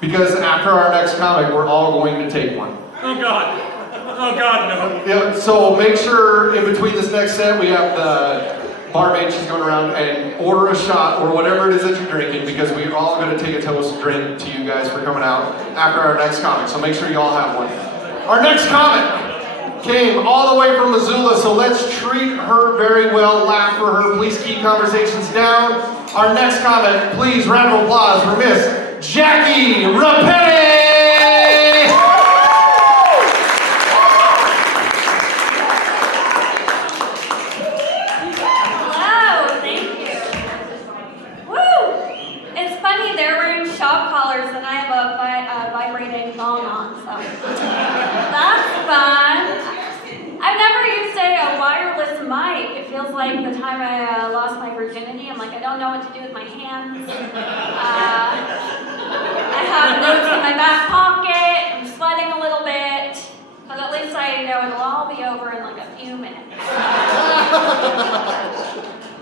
Because after our next comic, we're all going to take one. Oh God. Oh God, no. Yeah, so make sure in between this next set, we have the barmaid, she's going around, and order a shot or whatever it is that you're drinking, because we're all going to take a toast drink to you guys for coming out after our next comic. So make sure you all have one. Our next comic came all the way from Missoula, so let's treat her very well, laugh for her, please keep conversations down. Our next comic, please, round of applause for Miss Jackie Rapetti! Hello, thank you. Woo! It's funny, they're wearing shock collars and I have a vibrating thong on, so that's fun. I've never used a wireless mic. It feels like the time I lost my virginity. I'm like, I don't know what to do with my hands. I have notes in my back pocket. I'm sweating a little bit. But at least I know it'll all be over in like a few minutes.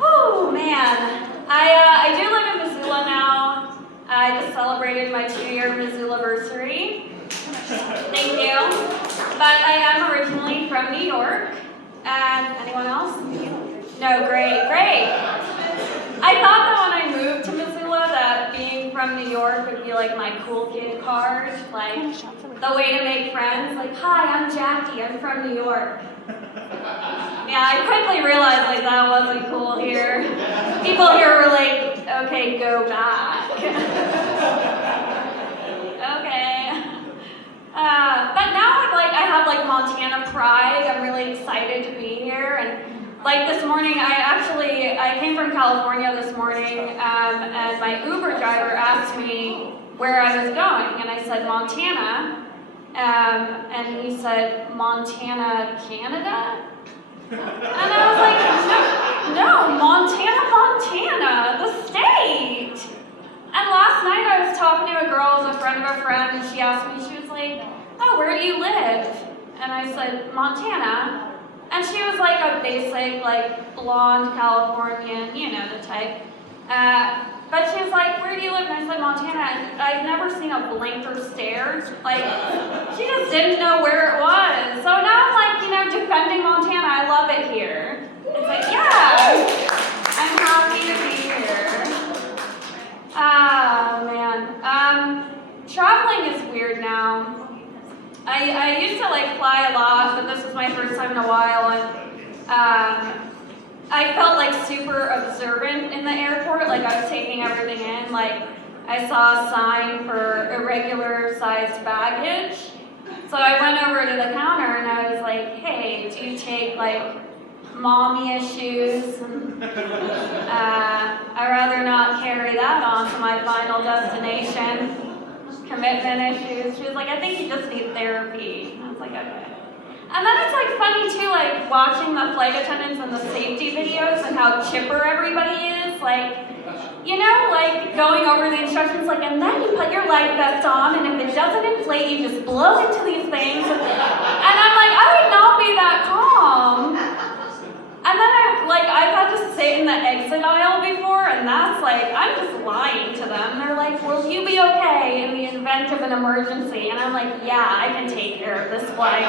Oh man. I do live in Missoula now. I just celebrated my 2-year Missoula-versary. Thank you. But I am originally from New York. And anyone else? No, great. I thought that when I moved to Missoula that being from New York would be like my cool kid card, like the way to make friends. Like, hi, I'm Jackie, I'm from New York. Yeah, I quickly realized like that wasn't cool here. People here were like, okay, go back. Okay. But now I have like Montana pride. I'm really excited to be here. And like this morning, I came from California this morning, and my Uber driver asked me where I was going, and I said Montana, and he said Montana, Canada. And I was like, no, Montana, the state. And last night I was talking to a girl who's a friend of a friend, and she asked me, she was like, oh, where do you live? And I said, Montana. And she was like a basic, like, blonde Californian, you know, the type. But she was like, where do you live? And I said, Montana. And I'd never seen a blink or stare. Like, she just didn't know where it was. So now I'm like, you know, defending Montana. I love it here. It's like, yeah, I'm happy to be here. Ah, man. Traveling is weird now. I used to like fly a lot, but this was my first time in a while, and I felt like super observant in the airport, like I was taking everything in. Like I saw a sign for irregular sized baggage, so I went over to the counter and I was like, hey, do you take like mommy issues? And, I'd rather not carry that on to my final destination. Commitment issues. She was like, I think you just need therapy. And I was like, okay. And then it's like funny too, like watching the flight attendants and the safety videos and how chipper everybody is. Like, you know, like going over the instructions, like, and then you put your life vest on, and if it doesn't inflate, you just blow into these things. And I'm like, I would not be that calm. And then I've had to sit in the exit aisle before, and that's like, I'm just lying to them. They're like, will you be okay in the event of an emergency? And I'm like, yeah, I can take care of this flight.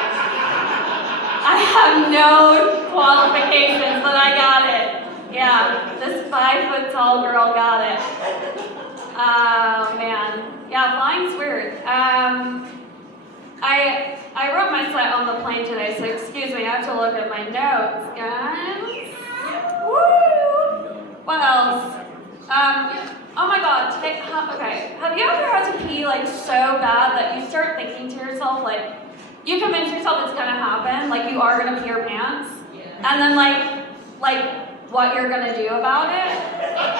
I have no qualifications, but I got it. Yeah, this 5-foot-tall girl got it. Oh, man. Yeah, flying's weird. I wrote my set on the plane today, so excuse me, I have to look at my notes, guys. Woo! What else? Oh my god, today, okay. Have you ever had to pee like so bad that you start thinking to yourself, like, you convince yourself it's gonna happen, like you are gonna pee your pants, and then like what you're gonna do about it?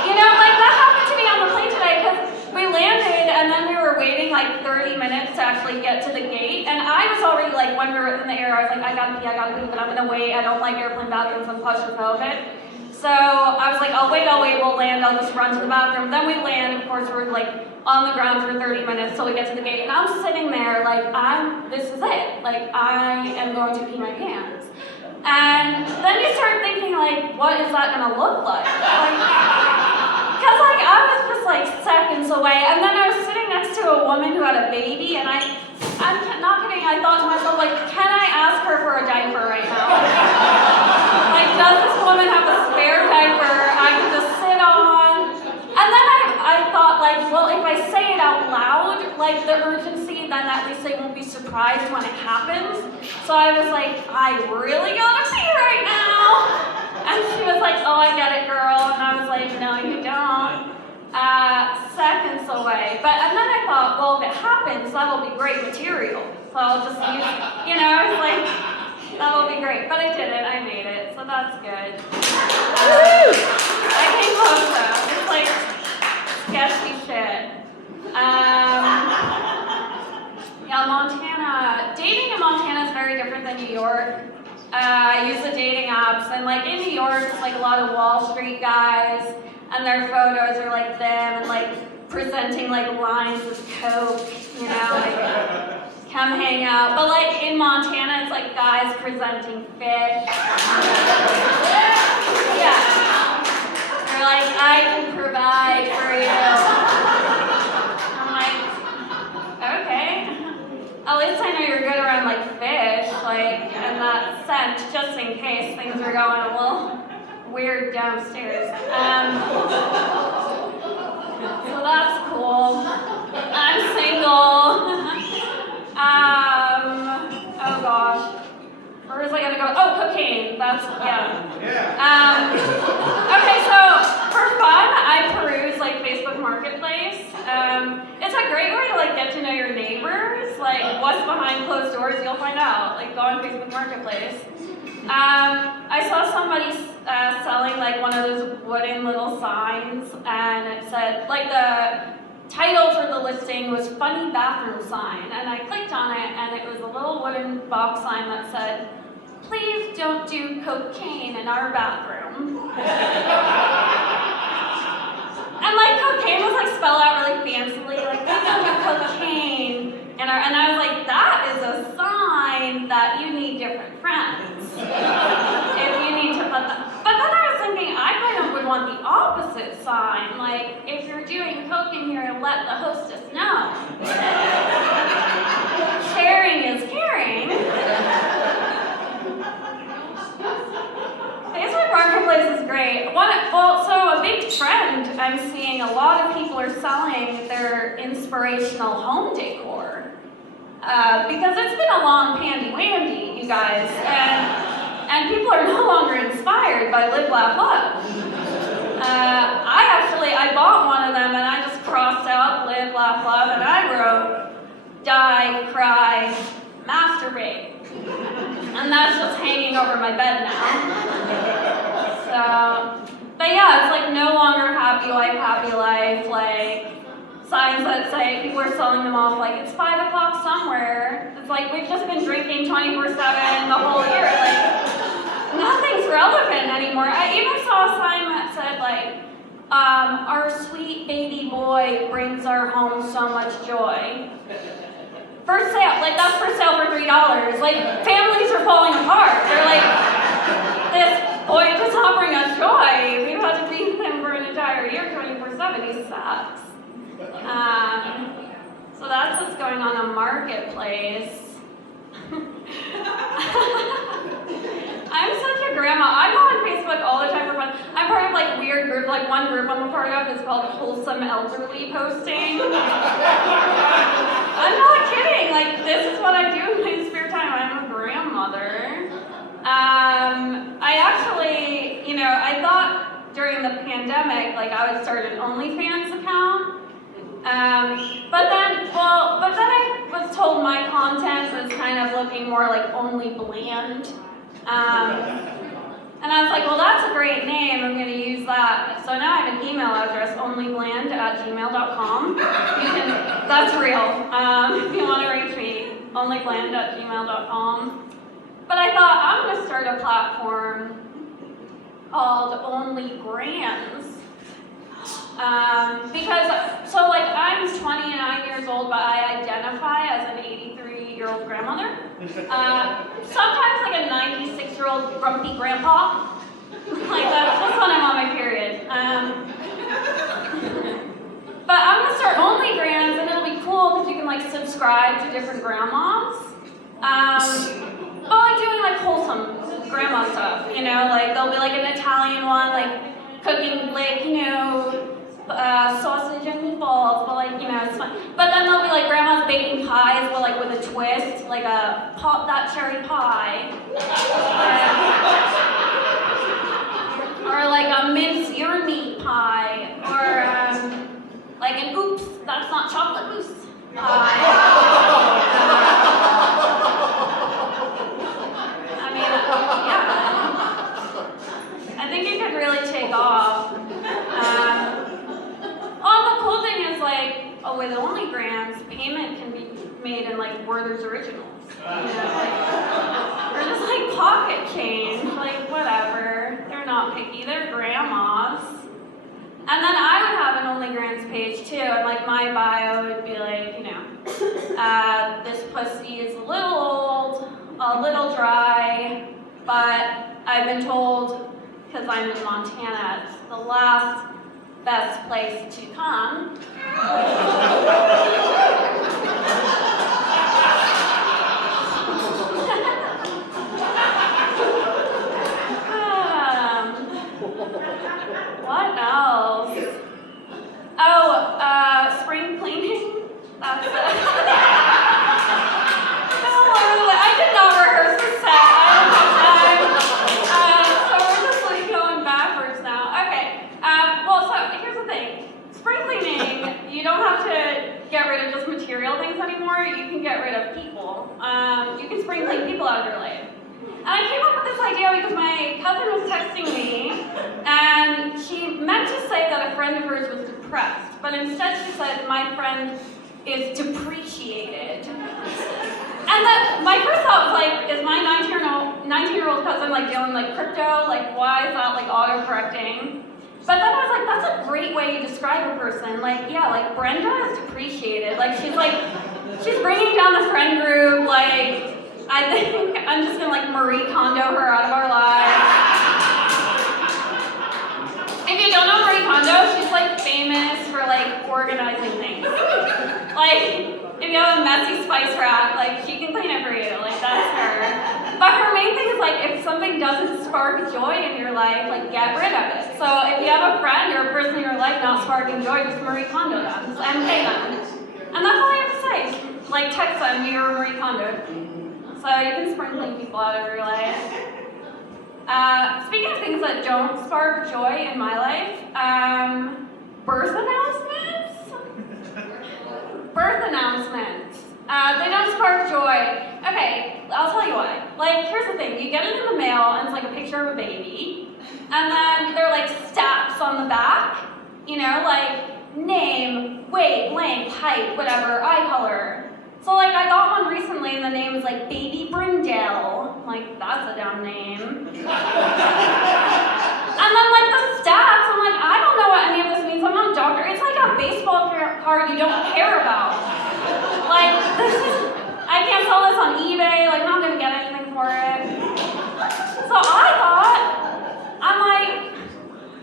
You know, like that happened to me on the plane today, because we landed and then we were waiting like 30 minutes to actually get to the gate, and I was already like, when we were in the air, I was like, I gotta pee, but I'm gonna wait. I don't like airplane bathrooms, I'm claustrophobic. So I was like, I'll wait, we'll land, I'll just run to the bathroom. Then we land, of course, we're like on the ground for 30 minutes till we get to the gate, and I'm sitting there like, this is it. Like, I am going to pee my pants. And then you start thinking, like, what is that gonna look like? Because, like, I was just like seconds away. And then I was sitting next to a woman who had a baby, and I'm not kidding, I thought to myself, like, can I ask her for a diaper right now? Like, does this woman have a spare diaper I can just sit on? And then I thought, like, well, if I say it out loud, like, the urgency, then at least they won't be surprised when it happens. So I was like, I really gotta pee right now. And she was like, oh, I get it, girl. And I was like, no, you don't. Seconds away. And then I thought, well, if it happens, that'll be great material. So I'll just use, I was like, that'll be great. But I did it, I made it, so that's good. I came close though. It's like sketchy shit. Yeah, Montana. Dating in Montana is very different than New York. I use the dating apps, and like in New York, it's like a lot of Wall Street guys, and their photos are like them, and like presenting like lines of coke, like come hang out. But like in Montana, it's like guys presenting fish. Yeah, they're like, I can provide for you. I'm like, okay. At least I know you're good around like fish, like, and that scent, just in case things are going a little weird downstairs. So that's cool. I'm single. Oh gosh. Where was I gonna go? Oh, cocaine. That's, yeah. Okay, so for fun, I peruse like Facebook Marketplace. It's a great way to like get to know your neighbors. Like what's behind closed doors, you'll find out. Like go on Facebook Marketplace. I saw somebody selling like one of those wooden little signs, and it said like the title for the listing was "Funny Bathroom Sign," and I clicked on it, and it was a little wooden box sign that said, "Please don't do cocaine in our bathroom." And like cocaine was like spelled out really fancily, like "Please don't do cocaine in our," and I was like, that is a sign that you need different friends. If you need to put that. But then I was thinking, I kind of would want the opposite sign, like if you're doing coke in here, let the hostess know. Sharing is caring. Facebook Marketplace is great. So a big trend I'm seeing, a lot of people are selling their inspirational home decor. Because it's been a long pandy-wandy, you guys, and people are no longer inspired by Live, Laugh, Love. I bought one of them and I just crossed out Live, Laugh, Love, and I wrote, die, cry, masturbate. And that's just hanging over my bed now. So, but yeah, it's like no longer happy life, like signs that say, people are selling them off like it's 5 o'clock somewhere. It's like we've just been drinking 24/7 the whole year. Like nothing's relevant anymore. I even saw a sign that said like, our sweet baby boy brings our home so much joy. For sale, like that's for sale for $3. Like families are falling apart. They're like, this boy does not bring us joy. We've had to be with him for an entire year, 24/7. He sucks. So that's what's going on in Marketplace. I'm such a grandma. I go on Facebook all the time for fun. I'm part of like weird group, like one group I'm a part of is called Wholesome Elderly Posting. I'm not kidding, like this is what I do in my spare time. I'm a grandmother. I actually, I thought during the pandemic, like I would start an OnlyFans account. But then I was told my content was kind of looking more like Only Bland. And I was like, well, that's a great name. I'm going to use that. So now I have an email address, onlybland@gmail.com. That's real. If you want to reach me, onlybland@gmail.com. But I thought I'm going to start a platform called Only Grams. So like I'm 29 years old, but I identify as an 83-year-old grandmother. Sometimes like a 96-year-old grumpy grandpa. Like that's just when I'm on my period. But I'm gonna start OnlyGrams, and it'll be cool because you can like subscribe to different grandmas. But like doing like wholesome grandma stuff, you know, like there'll be like an Italian one, like cooking like, you know, sausage and meatballs, but like, you know, it's fun. But then there'll be like grandma's baking pies, but like with a twist, like a pop that cherry pie. Or like a mince your meat pie, or like an oops, that's not chocolate mousse pie. I mean, yeah. I think it could really take off. The cool thing is like, with OnlyGrams, payment can be made in like Werther's Originals. You know, like, or just like pocket change, like whatever. They're not picky, they're grandmas. And then I would have an OnlyGrams page too, and like my bio would be like, you know, this pussy is a little old, a little dry, but I've been told, because I'm in Montana, it's the last best place to come. What else? Oh, spring cleaning. That's it. No, I did not rehearse the set. I don't have time. So we're just like going backwards now. Okay. Well, so here's the thing. Spring cleaning, you don't have to get rid of just material things anymore. You can get rid of people. You can spring clean people out of your life. And I came up with this idea because my cousin was texting me, and she meant to say that a friend of hers was depressed, but instead she said, my friend is depreciated. And then my first thought was like, is my 19-year-old cousin like dealing like crypto? Like, why is that like auto-correcting? But then I was like, that's a great way to describe a person. Like, yeah, like Brenda is depreciated. Like, she's bringing down the friend group. Like, I think I'm just gonna like Marie Kondo her out of our lives. If you don't know Marie Kondo, she's like famous for like organizing things. Like, if you have a messy spice rack, like she can clean it for you. Like, that's her. But her main thing is like, if something doesn't spark joy in your life, like get rid of it. So if you have a friend or a person in your life not sparking joy, just Marie Kondo them, just MK them. And that's all I have to say. Like text them, you're Marie Kondo. So you can spring clean people out of your life. Speaking of things that don't spark joy in my life, birth announcements? Birth announcements. They don't spark joy. Okay, I'll tell you why. Like, here's the thing. You get it in the mail, and it's like a picture of a baby. And then there are like stats on the back. You know, like name, weight, length, height, whatever, eye color. So like I got one recently and the name is like Baby Brindell. Like, that's a dumb name. And then like the stats, I'm like, I don't know what any of this means. I'm not a doctor. It's like a baseball card you don't care about. Like, I can't sell this on eBay. Like, I'm not gonna get anything for it. So I thought, I'm like,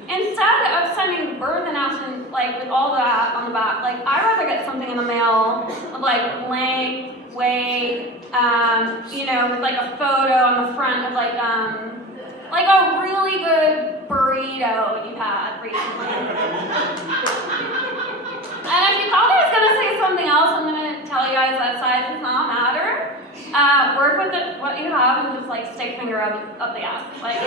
instead of sending birth announcement, like with all that on the back, like I'd rather get something in the mail with like length, weight, you know, with like a photo on the front of like a really good burrito you've had recently. And if you thought I was gonna say something else, I'm gonna tell you guys that size does not matter. Work with what you have and just like stick finger up the ass. Like,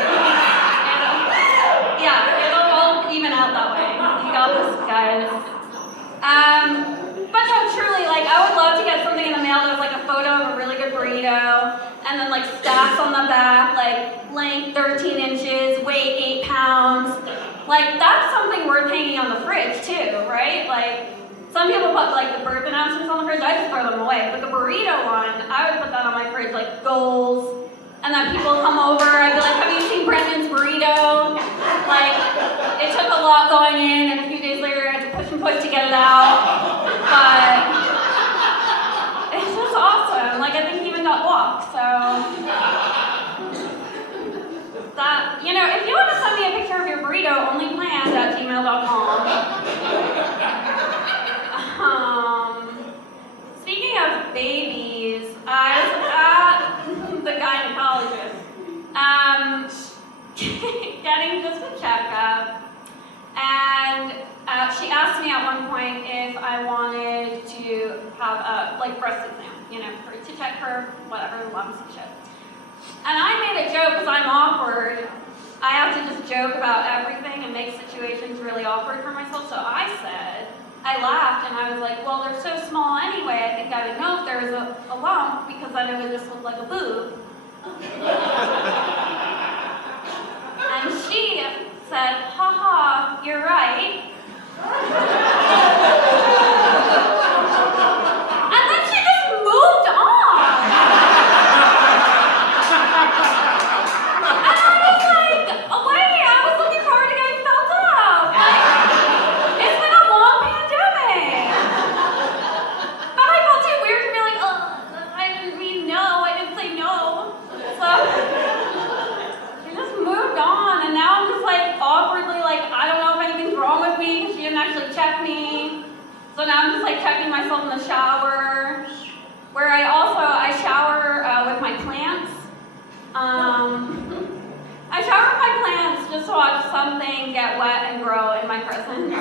it'll all even out that way. You got this, guys. But no, truly, like I would love to get something in the mail that was like a photo of a really good burrito, and then like stats on the back, like length 13 inches, weight 8 pounds. Like that's something worth hanging on the fridge too, right? Like some people put like the birth announcements on the fridge, I just throw them away. But the burrito one, I would put that on my fridge, like goals. And then people come over, I'd be like, have you seen Brendan's burrito? Like, it took a lot going in, and a few days later I had to push and push to get it out. But it's just awesome. Like, I think he even got walked, so. That, you know, if you want to send me a picture of your burrito, onlyplanned@gmail.com. me at one point if I wanted to have a breast exam, to check for whatever lumps and shit. And I made a joke because I'm awkward. I have to just joke about everything and make situations really awkward for myself. So I laughed and I was like, well, they're so small anyway, I think I would know if there was a lump because then it would just look like a boob. And she said, haha, you're right. And then she just moved on. And I was like, oh, wait, I was looking forward to getting felt up. It's been a long pandemic. But I felt too weird to be like, oh, I didn't mean no, I didn't say no. So she just moved on, and now I'm just awkwardly I don't know if anything's wrong with me because she didn't actually check me. So now I'm just checking myself in the shower, where I shower with my plants. I shower with my plants just to watch something get wet and grow in my presence.